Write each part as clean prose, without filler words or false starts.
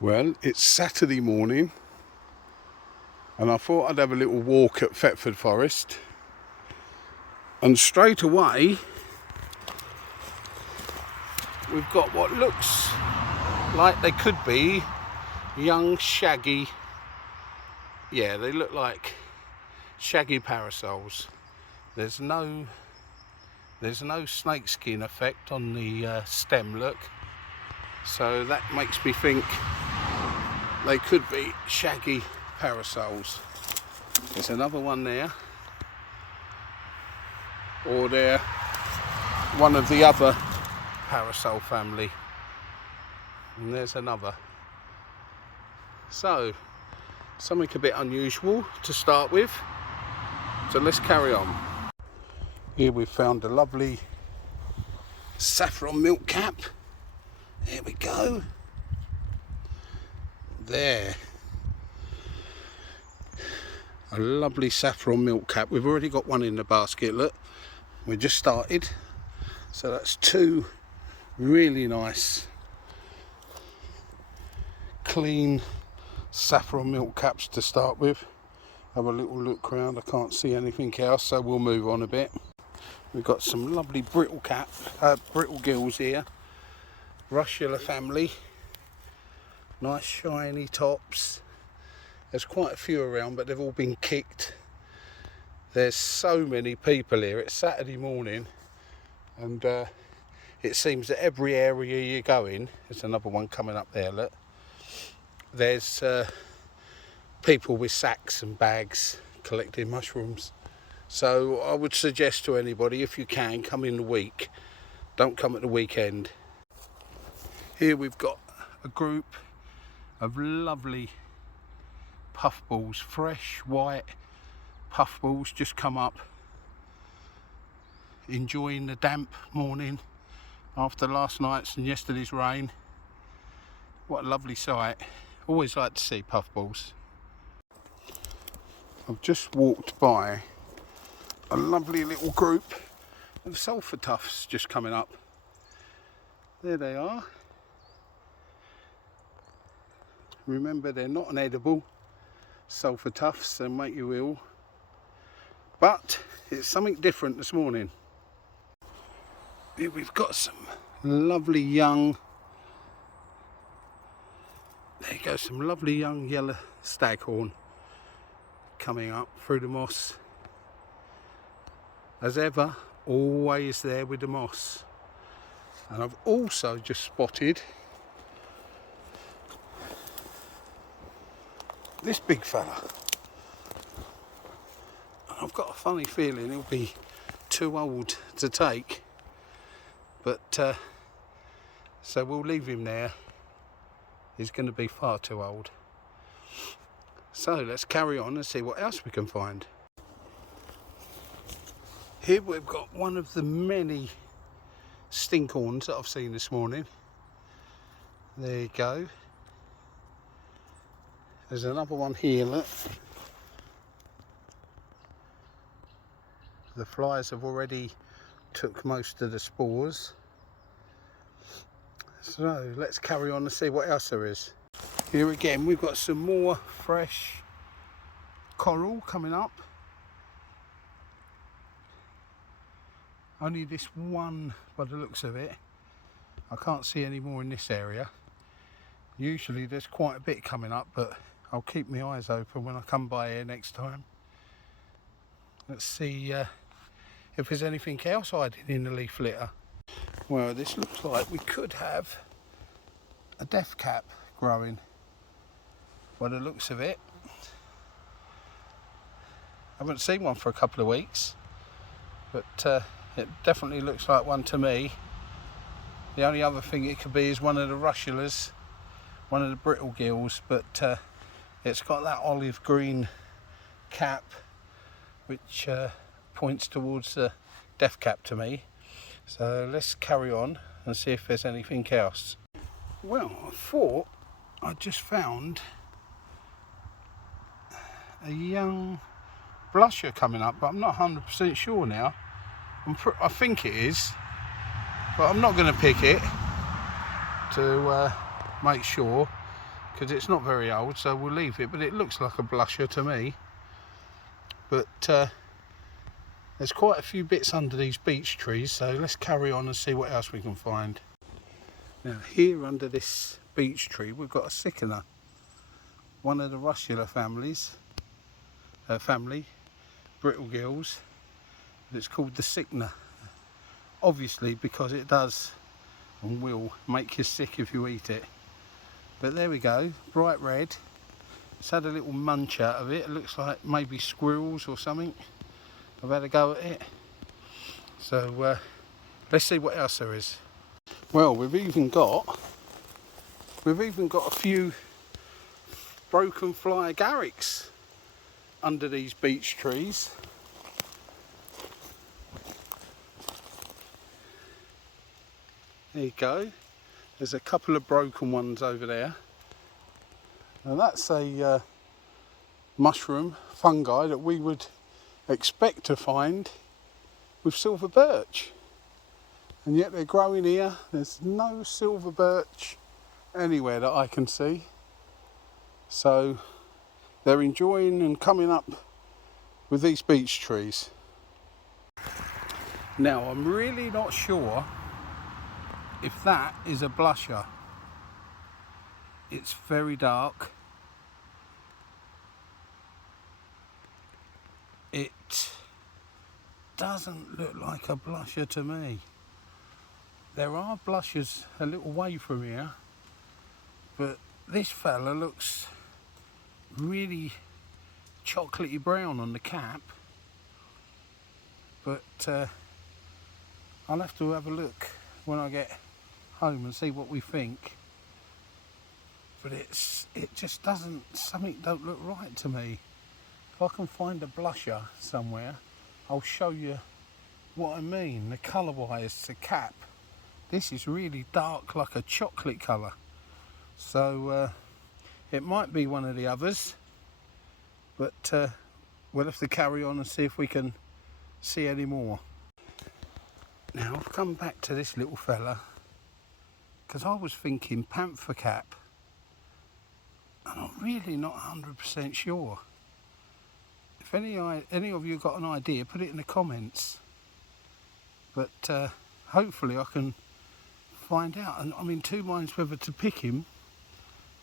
Well, it's Saturday morning and I thought I'd have a little walk at Thetford Forest, and straight away we've got what looks like they could be young shaggy, they look like shaggy parasols. There's no snakeskin effect on the stem, look, so that makes me think they could be shaggy parasols. There's another one there, or they're one of the other parasol family, and there's another. So something a bit unusual to start with, so let's carry on. Here we've found a lovely saffron milkcap. There we go. There, a lovely saffron milkcap. We've already got one in the basket, look, we just started, so that's two really nice clean saffron milkcaps to start with. Have a little look round, I can't see anything else, so we'll move on a bit. We've got some lovely brittle gills here, Russula family, nice shiny tops. There's quite a few around, but they've all been kicked. There's so many people here. It's Saturday morning, and it seems that every area you go in, there's another one coming up there, look, there's people with sacks and bags collecting mushrooms. So I would suggest to anybody, if you can, come in the week, don't come at the weekend. Here we've got a group of lovely puffballs, fresh white puffballs, just come up, enjoying the damp morning after last night's and yesterday's rain. What a lovely sight. Always like to see puffballs. I've just walked by a lovely little group of sulphur tufts just coming up. There they are. Remember, they're not an edible. Sulphur tufts, they make you ill, but it's something different this morning. Here we've got some lovely young, there you go, some lovely young yellow staghorn coming up through the moss. As ever, always there with the moss. And I've also just spotted this big fella. I've got a funny feeling he'll be too old to take, but so we'll leave him there. He's going to be far too old. So let's carry on and see what else we can find. Here we've got one of the many stinkhorns that I've seen this morning. There you go. There's another one here, look. The flies have already took most of the spores. So let's carry on and see what else there is. Here again we've got some more fresh coral coming up. Only this one by the looks of it. I can't see any more in this area. Usually there's quite a bit coming up, but I'll keep my eyes open when I come by here next time. Let's see if there's anything else hiding in the leaf litter. Well, this looks like we could have a death cap growing by the looks of it. I haven't seen one for a couple of weeks, but it definitely looks like one to me. The only other thing it could be is one of the russulas, one of the brittle gills, but it's got that olive green cap which points towards the death cap to me. So let's carry on and see if there's anything else. Well, I thought I just found a young blusher coming up, but I'm not 100% sure now. I think it is, but I'm not going to pick it to make sure, because it's not very old, so we'll leave it, but it looks like a blusher to me. But there's quite a few bits under these beech trees, so let's carry on and see what else we can find. Now here under this beech tree we've got a sickener, one of the russula family, brittle gills. It's called the sickener, obviously because it does and will make you sick if you eat it. But there we go, bright red. It's had a little munch out of it. It looks like maybe squirrels or something have had a go at it. So let's see what else there is. Well, we've even got a few broken fly agarics under these beech trees. There you go. There's a couple of broken ones over there. And that's a mushroom, fungi, that we would expect to find with silver birch. And yet they're growing here. There's no silver birch anywhere that I can see. So they're enjoying and coming up with these beech trees. Now I'm really not sure if that is a blusher. It's very dark. It doesn't look like a blusher to me. There are blushers a little way from here, but this fella looks really chocolatey brown on the cap. But I'll have to have a look when I get home and see what we think. But it just doesn't, something don't look right to me. If I can find a blusher somewhere, I'll show you what I mean. The colour wise, the cap, this is really dark, like a chocolate colour. So it might be one of the others, but we'll have to carry on and see if we can see any more. Now I've come back to this little fella because I was thinking Panthercap, and I'm really not 100% sure. If any of you got an idea, put it in the comments. But hopefully I can find out. And I'm in two minds whether to pick him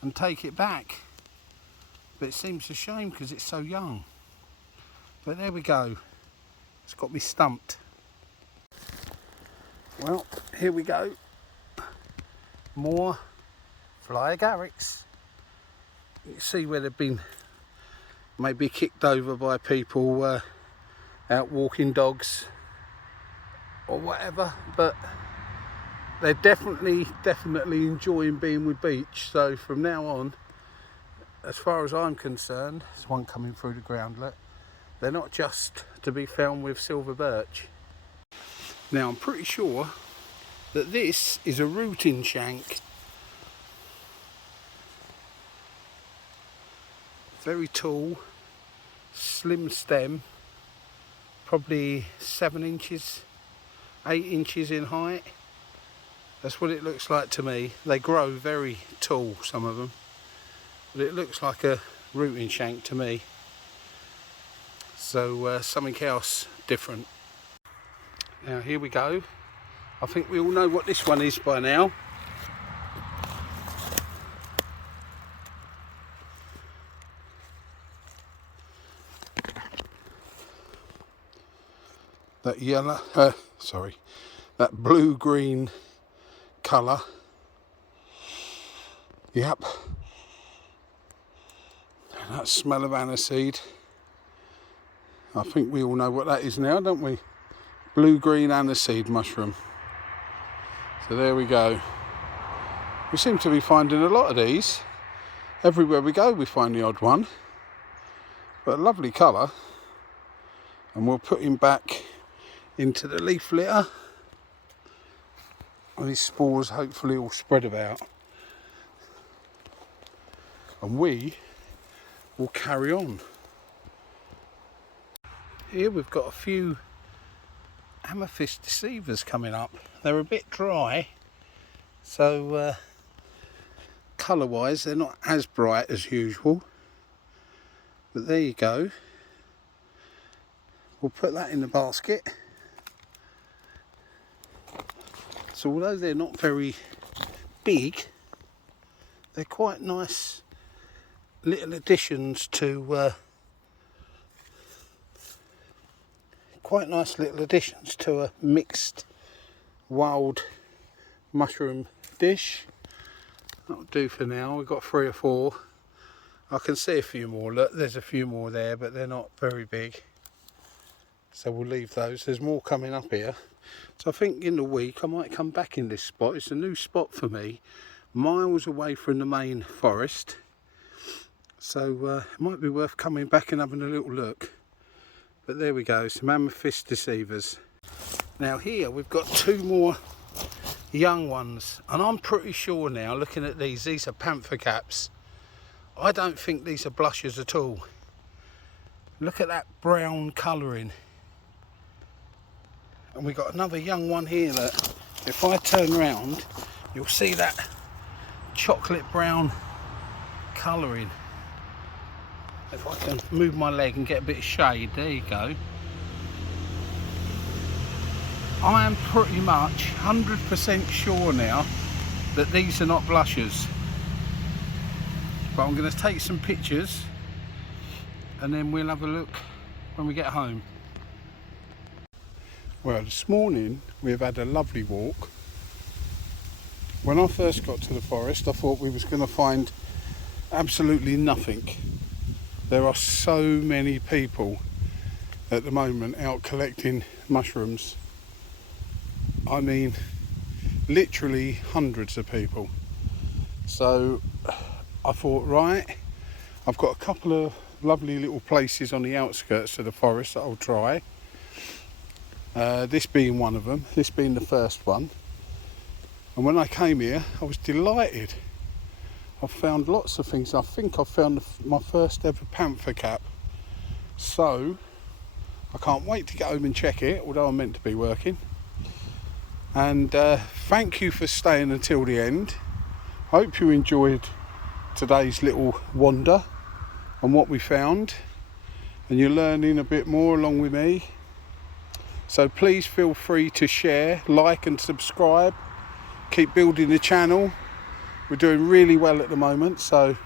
and take it back. But it seems a shame because it's so young. But there we go. It's got me stumped. Well, here we go. More fly agarics. You can see where they've been maybe kicked over by people out walking dogs or whatever, but they're definitely enjoying being with beech. So from now on, as far as I'm concerned, there's one coming through the groundlet, they're not just to be found with silver birch. Now I'm pretty sure that this is a rooting shank. Very tall, slim stem, probably 7 inches, 8 inches in height. That's what it looks like to me. They grow very tall, some of them, but it looks like a rooting shank to me. So something else different. Now here we go. I think we all know what this one is by now. That yellow, that blue-green colour. Yep. And that smell of aniseed. I think we all know what that is now, don't we? Blue-green aniseed mushroom. So there we go. We seem to be finding a lot of these. Everywhere we go we find the odd one. But a lovely colour. And we'll put him back into the leaf litter, and his spores hopefully all spread about, and we will carry on. Here we've got a few amethyst deceivers coming up. They're a bit dry, so colour wise they're not as bright as usual, but there you go. We'll put that in the basket. So although they're not very big, they're quite nice little additions to a mixed wild mushroom dish. That'll do for now. We've got 3 or 4. I can see a few more. Look, there's a few more there, but they're not very big. So we'll leave those. There's more coming up here. So I think in the week I might come back in this spot. It's a new spot for me, miles away from the main forest. So it might be worth coming back and having a little look. But there we go, some amethyst deceivers. Now here we've got 2 more young ones, and I'm pretty sure now, looking at these are Panthercaps. I don't think these are blushers at all. Look at that brown colouring. And we've got another young one here that, if I turn round, you'll see that chocolate brown colouring. If I can move my leg and get a bit of shade, there you go. I am pretty much 100% sure now that these are not blushers. But I'm going to take some pictures and then we'll have a look when we get home. Well, this morning we've had a lovely walk. When I first got to the forest, I thought we was going to find absolutely nothing. There are so many people at the moment out collecting mushrooms. I mean, literally hundreds of people. So I thought, right, I've got a couple of lovely little places on the outskirts of the forest that I'll try. This being one of them, this being the first one. And when I came here, I was delighted. I've found lots of things. I think I've found my first ever Panthercap. So I can't wait to get home and check it, although I'm meant to be working. And thank you for staying until the end. Hope you enjoyed today's little wander and what we found, and you're learning a bit more along with me. So please feel free to share, like and subscribe. Keep building the channel. We're doing really well at the moment, so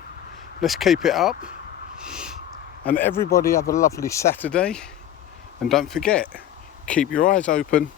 let's keep it up. And everybody have a lovely Saturday. And don't forget, keep your eyes open.